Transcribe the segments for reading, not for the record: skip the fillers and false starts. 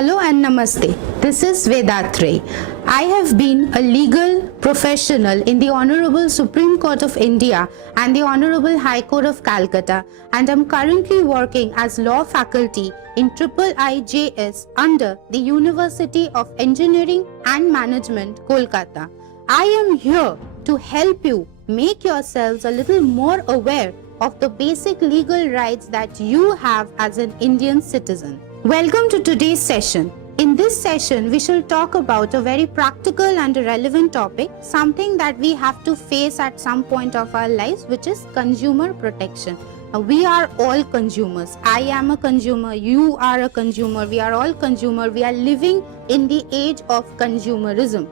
Hello and Namaste. This is Vedatri. I have been a legal professional in the Honorable Supreme Court of India and the Honorable High Court of Calcutta, and am currently working as law faculty in IIJS under the University of Engineering and Management, Kolkata. I am here to help you make yourselves a little more aware of the basic legal rights that you have as an Indian citizen. Welcome to today's session. In this session, we shall talk about a very practical and relevant topic, something that we have to face at some point of our lives, which is consumer protection. We are all consumers. I am a consumer, you are a consumer, we are all consumer. We are living in the age of consumerism.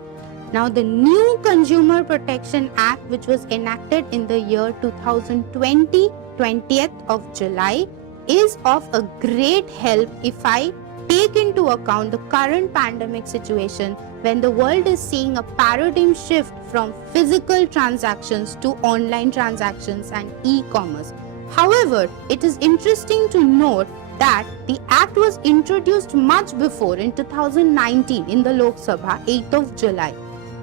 Now, the new Consumer Protection Act, which was enacted in the year 2020, 20th of July, is of a great help if I take into account the current pandemic situation when the world is seeing a paradigm shift from physical transactions to online transactions and e-commerce. However, it is interesting to note that the act was introduced much before, in 2019 in the Lok Sabha, 8th of July.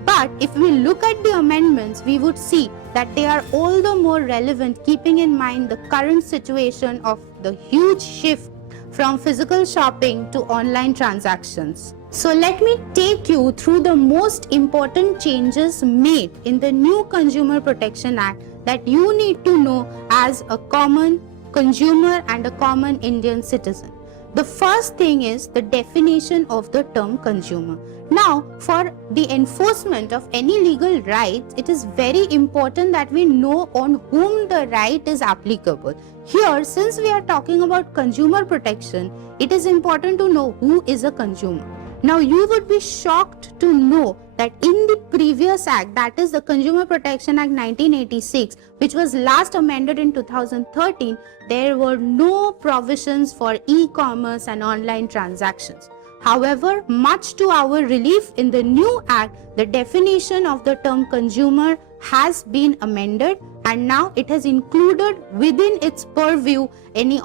But if we look at the amendments, we would see that they are all the more relevant, keeping in mind the current situation of the huge shift from physical shopping to online transactions. So let me take you through the most important changes made in the new Consumer Protection Act that you need to know as a common consumer and a common Indian citizen. The first thing is the definition of the term consumer. Now, for the enforcement of any legal rights, it is very important that we know on whom the right is applicable. Here, since we are talking about consumer protection, it is important to know who is a consumer. Now, you would be shocked to know that in the previous act, that is the Consumer Protection Act 1986, which was last amended in 2013, there were no provisions for e-commerce and online transactions. However, much to our relief, in the new act, the definition of the term consumer has been amended, and now it has included within its purview any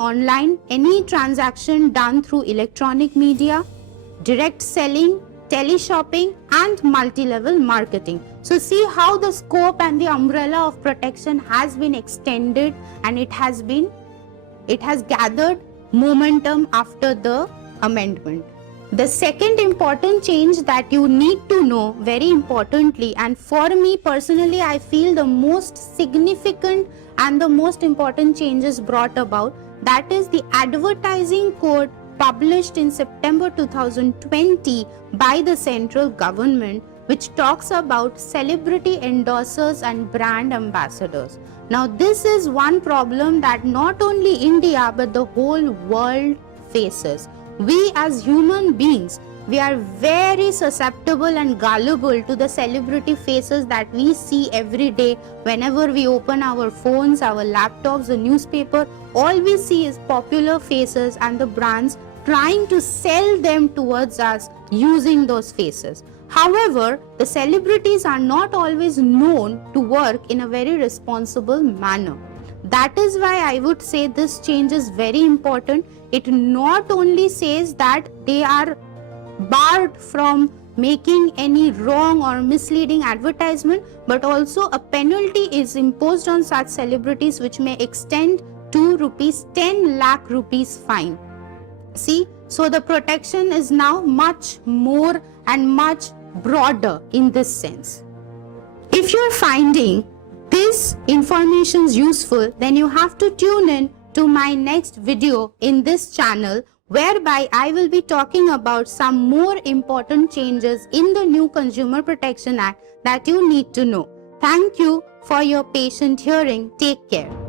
transaction done through electronic media, direct selling, teleshopping and multi-level marketing. So see how the scope and the umbrella of protection has been extended, and it has gathered momentum after the amendment. The second important change that you need to know very importantly, and for me personally, I feel the most significant and the most important changes brought about, that is the advertising code published in September 2020 by the central government, which talks about celebrity endorsers and brand ambassadors. Now, this is one problem that not only India but the whole world faces. We as human beings, we are very susceptible and gullible to the celebrity faces that we see every day. Whenever we open our phones, our laptops, the newspaper, all we see is popular faces and the brands trying to sell them towards us using those faces. However, the celebrities are not always known to work in a very responsible manner. That is why I would say this change is very important. It not only says that they are barred from making any wrong or misleading advertisement, but also a penalty is imposed on such celebrities which may extend to 10 lakh rupees fine. See, so the protection is now much more and much broader in this sense. If you're finding this information is useful, then you have to tune in to my next video in this channel, whereby I will be talking about some more important changes in the new Consumer Protection Act that you need to know. Thank you for your patient hearing. Take care.